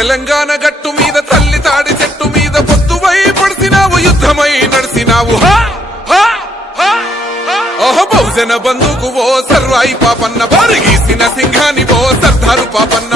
తెలంగాణ గట్టు మీద తల్లి తాడి చెట్టు మీద పొద్దువై పడిసినావు యుద్ధమై నడిసినావు ఓహో బహుజన బంధుకు ఓ సర్వాయి పాపన్న బారిగీసిన సింహాని ఓ సర్దారు పాపన్న